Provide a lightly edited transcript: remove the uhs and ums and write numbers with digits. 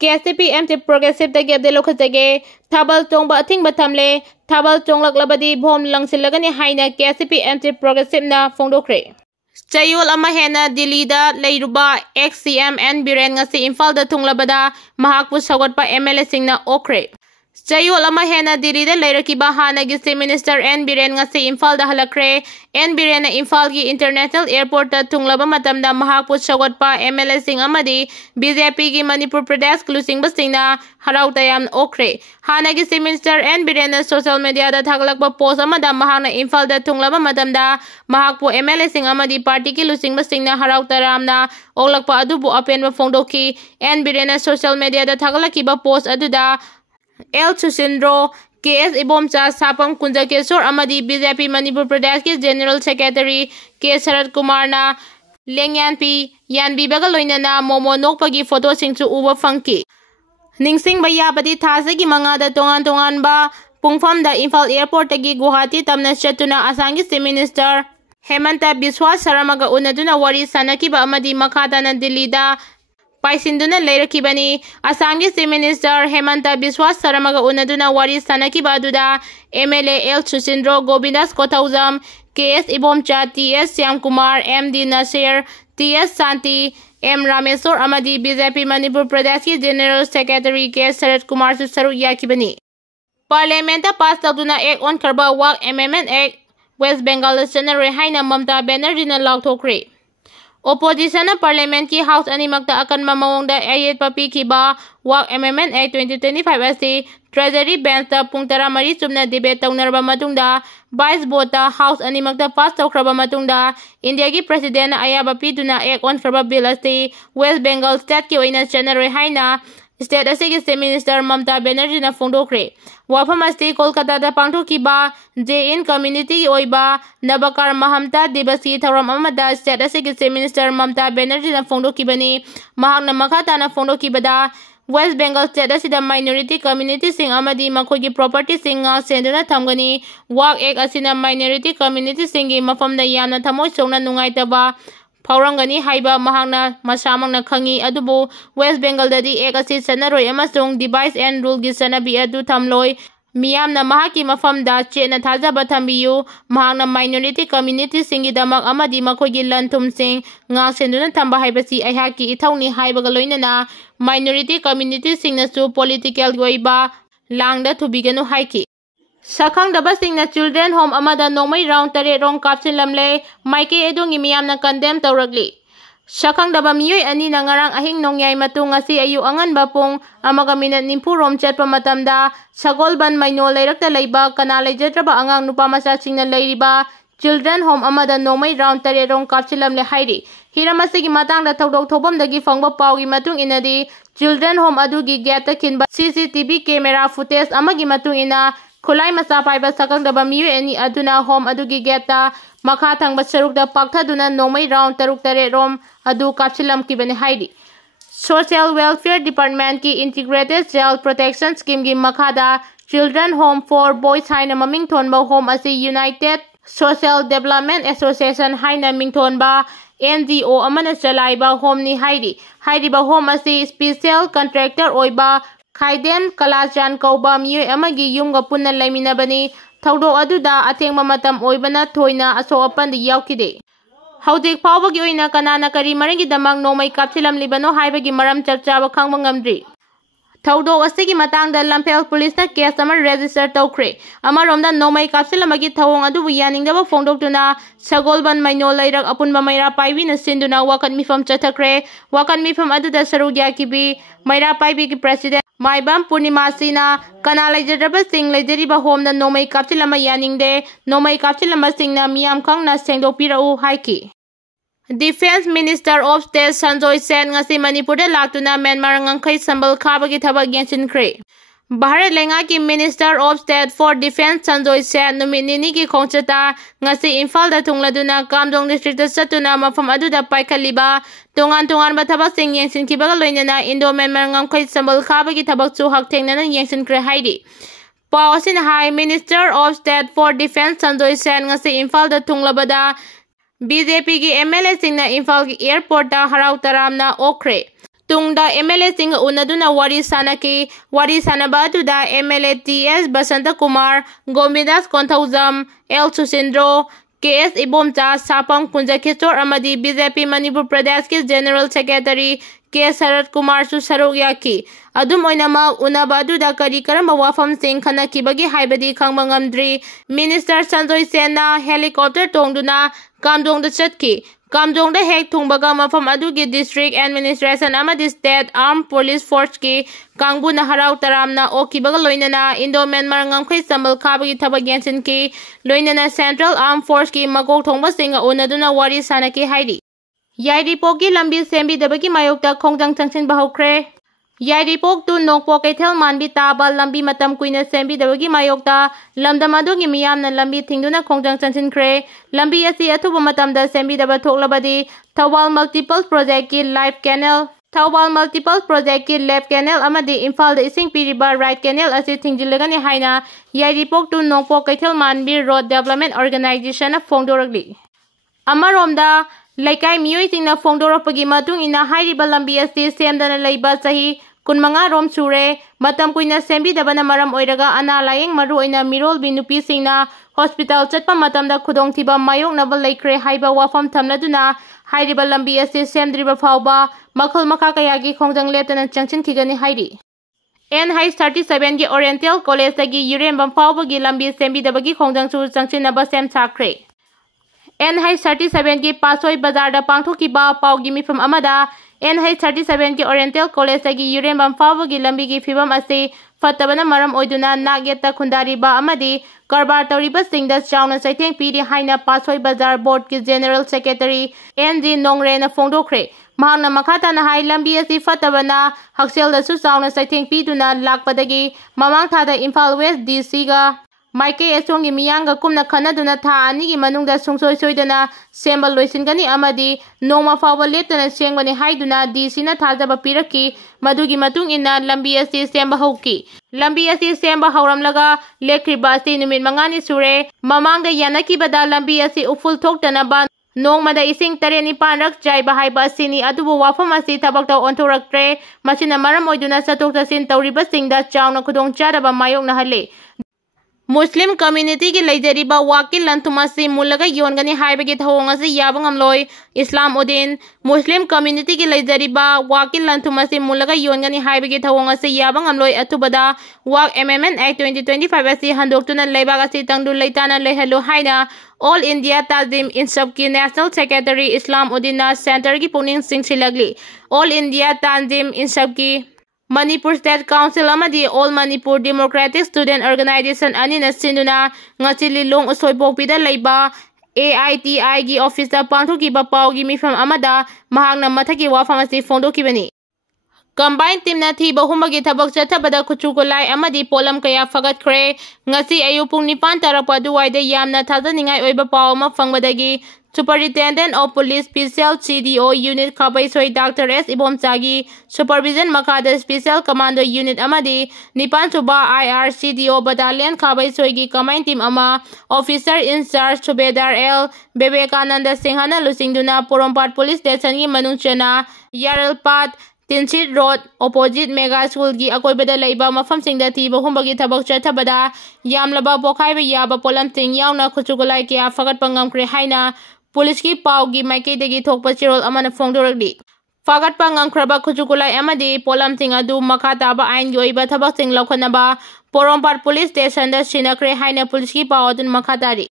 Kcp-Mc progressive tagi abde lokhatage thabal chongba athingba thamle thabal chonglak bhom langsilagani haina Kcp-Mc progressive na phongdokre Chayol ama hena Delhi da leiruba XCM N.Biren ngasi Imphal da thunglabada mahakpu sawatpa MLA singna okre Chayol ama hena Delhi da leirakiba hanagi Chief Minister N.Biren ngasi Imphal da halakre N.Biren na Imphal gi International Airport da thunglaba matamda mahakpu sawatpa MLA sing amadi BJP gi Manipur Pradesh Klusingba singna harau tayam okre hanagi Chief Minister N.Biren na social media da thaglakba post amada mahakna Imphal da thunglaba matamda mahakpu MLA sing amadi party ki lusingba singna harau taramna oglakpa adubu apenba phongdoki N.Biren na social media da thaglakiba post aduda L. Susindro, K.S. Ibomcha, Sapam Kunjakesor Amadi, BJP Manipur Pradesh ki General Secretary K. Sarat Kumar na Lengyan P. Yan Bibagaloina na Momo Nokpagi photo singchu uba funky. Ningsing Bayabadi Tasagi Mangada Tongan ba Pungfam da Imphal Airport tagi Guwahati tamna chatuna Asangi Chief Minister Hemanta Biswa Saramaga unaduna wari sanakiba amadi makata na Delhi da Paisinduna leirakibani Asangi Chief Minister Hemanta Biswa Saramaga unaduna wari sanakiba aduda MLA L. Susindro Govindas Kothauzam K.S. Ibomcha T.S. Syamkumar M.D. Nasir T.S. Santi M. Rameswar amadi BJP Manipur Pradesh ki General Secretary K. Sarat Kumar su saru yakibani Parliament pass tawduna Act on Karba Wak Amendment Act West Bengal Senare haina Mamta Banerjee na lauthokre Opposition na Parliament ki House animakta akan mamawongda ayet papikiba Wak Amendment Act 2025 asi Treasury Bench ta pung 13 chumna debate tawnarba matungda 22 vota House animakta pass tawkraba matungda India ki President na ayaba piduna Act on Karba bill asi West Bengal state ki oina Senare haina State asigi Chief Minister Mamta Banerjee na phongdokre wafam asti Kolkata da pangthokiba Jain community oiba Nabakar Mahamta Divasi thauram amada State asigi Chief Minister Mamta Banerjee na phongdokibani mahakna makhata na phongdokibada West Bengal state asida minority community sing amadi makhogi property sing senduna thamgani Wak Act asina minority community singi mafamda yamna thamoi songna nungaitaba Paurangani haiba mahangna masamangna khangi adubu West Bengal dadi ek asi sanaroi amasung device and rule gi sanabi adu thamloi miyamna mahaki mafamda chena thajaba thambiyu mahangna minority community singi damak amadi makhogi lanthum sing nga senduna thamba haibasi aihaki ithawni haibaga loinana minority community singna su political goiba langda thubiganu haiki Sakang dabasing na children home amada nomay round tare rong kapsin lamle maike edong imiyam na condemn tawragli. Sakang daba miyoy ani na ngarang ahing nongyay matung ngasi ayu angan bapong amaga minat nimpu rom chat pamatamda sagolban may no layrakta layba kanalay jatraba angang nupamasasing na layriba children home amada nomay round tare rong kapsin lamle hairi. Hiramasigi matang da tawdog thobam dagi fangba pawgi matung inadi children home adugi gata kinba CCTV camera footage amagi matung ina Kulay masapay ba sakang daba miyo ani aduna home adugi geta makhathang ba saruk da pakthaduna nomay round taruk tare rom adu kapsilam kibani haidi Social Welfare Department ki Integrated Child Protection Scheme gi makhada Children Home for Boys haina maming thonba home asi United Social Development Association haina mingthonba NGO amana chalaiba home ni haidi ba home asi special contractor oiba Khaiden Kalachan Kauba miyoy amagi yumga punna laiminabani thawdok aduda athengma matam oibana thoina aso apan di yaukide hawjik phawbagi oina kanana kari marangi damang nomay kapsilam libano haibagi maram charchaba khangba ngamdri thawdok asigi matangda Lampel police na case ama register tawkhre amaromda nomay kapsilamagi thawong adubu yaningdaba phongdoktuna sagolban maino lairak apunba maira paibi na sinduna wakat mifam chathakre wakat mifam aduda sarugya kibi maira paibi ki president Maibam Purnimasi kanalay jadraba sing lejeriba home na nomay kapsilama yaningde nomay kapsilama sing na miyam kang na sengdokpirau haiki Defense Minister of State Sanjoy Sen ngasi Manipur da laktuna Myanmar Sambal Khabgi Yengsinkhre Bharat lenga ki Minister of State for Defense Sanjoy Sen numinini ki khongchata ngasi Imphal da thungladuna Kamjong district da satuna mafam aduda paikhaliba tongan ba thabak sing yengsinkhibaga loinana Indo Myanmar Sambal Khabgi thabak chu hakthengna Yengsinkhre haidi Pausin High Minister of State for Defense Sanjoy Sen ngasi Imphal da thunglabada BJP ki MLA singna Imphal ki airport da harau taramna okre Tungda MLA sing unaduna wari sanaba aduda MLA TS Basanta Kumar, Gomidas Kontauzam, L Susindro, KS Ibomcha, Sapam Kunjakistor Amadi, BJP Manipur Pradesh ki General Secretary K Sarat Kumar su sarok yaki. Adum oinama unaba aduda kari karamba wafam sing khanakibagi haibadi khangba ngamdri. Minister Sanjoy Sena helicopter tongduna Kamdong da chatki. Kamdong da hek thungbaga mafam adugi district administration amadi state armed police force ki kangbu na harau taramna okibaga loinana Indo Myanmar Ngamkhre Sambal Khabgi Thabak Yengsinkhre loinana central armed force ki magok thongba singa unaduna wari sanaki hairi. Yairipok ki lambi sembi dabagi mayokta khongjang changsin bahokre. Yairipok tu nokpo kaithel manbi taba lambi matam kuina sembi dabagi mayokta lamdamadu gi miyamna lambi thingduna khongjang changsinkre. Lambi asi athuba matamda sembi daba thoklabadi Thawal multiple project ki live canal left canal amadi Imphal da ising piriba right canal asi thingjilagani haina Yairipok tu nokpo kaithel manbi road development organization na phongdoragli. Amaromda Laikai miyoi singna phongdoropagi matung ina hairiba lambi asi semdana leiba sahi kunmanga rom sure matam kuina sembi dabana maram oiraga ana layeng maru oina mirol binupi singna hospital chatpa matamda khudong thiba mayok nabal laikre haiba wafam thamladuna hairiba lambi asi semdriba phawba makhal makha kayagi khongjang leptana changchin khigani hairi. N-37 gi Oriental College tagi Yurembam phawbagi lambi sembi dabagi khongjang su changchin naba sem chakre. N-37 ki Pasoi Bazar da pangthokiba paugi mifam amada N-37 ki Oriental College tagi Yurembam phawbagi lambi gi phibam ase fatabana maram oiduna nagyeta khundariba amadi karbar tawriba singda chauna saitheng piri haina Pasoi Bazar Board ki General Secretary N.G. Nongre na phongdokre. Mahakna makhata na hai lambi asi fatabana haksel da su chauna saitheng piduna lakpadagi mamang thada Imphal West DC ga Maike esongi miyanga kumna khanaduna tha ani gi manungda sungsoi soidana sembal loisingani amadi noma fawba leptana sengbani haiduna DC na thajaba piraki madugi matung ina lambi asi semba hauki. Lambi asi semba hauramlaga lekriba asi numit mangani sure mamangda yanakibada lambi asi uful thoktana ba nongmada ising tareni panrak jaiba haiba sini adubu wafam asi thabakta ontoraktre masina maram oiduna satokta sin tawriba singda chauna khudong charaba mayok na hale. Muslim community ki leijariba wakil lantumasi mulaga yongani haibagi thawongasi yabangam loi Islam Udin Muslim community ki leijariba wakil lantumasi mulaga yongani haibagi thawongasi yabangam loi atubada wak Amendment Act 2025 asi handoktuna leibagasi tangdu leitana lehalu haina All India Tazim Insab ki National Secretary Islam Udina Center ki puning singsilagli All India Tazim Insab ki Manipur State Council amadi All Manipur Democratic Student Organization anina sinduna ngachili long usoipokpida leiba AITI gi office da pangthokiba paugi mifam amada mahakna mathaki wafam asi phongdokibani. Combined team na thiba humagi thabak chathabada khuchukolai amadi polam kaya fagatkre ngasi Ayuk pung 9 tarakpa duwaida yamna thajaningai oiba paw ma fangbadagi Superintendent of Police Special CDO Unit Khabaisoi Dr. S. Ibomchagi Supervision Makada Special Commando Unit Amadi Nipan Suba IR CDO Battalion Khabaisoi gi Command Team Ama Officer in Charge Subedar L. Bebekananda Singhana Lusingduna Porompat Police Station gi Manungchana Yaralpat Tinsit Road Opposite Mega School gi akoibada leiba mafam singda thiba humbagi thabak chathabada yamlaba bokhaiba yaba polam ting yauna khuchukolai kya fagat pangamkre haina Police ki paugi maike degi thokpa chirol amana phongdoragdi fagat pangamkraba khuchukolai amadi polam ting adu makata ba ain gi oiba thabak sing lokhanaba Porompat Police Station da sinakre haina police ki pawadun makatari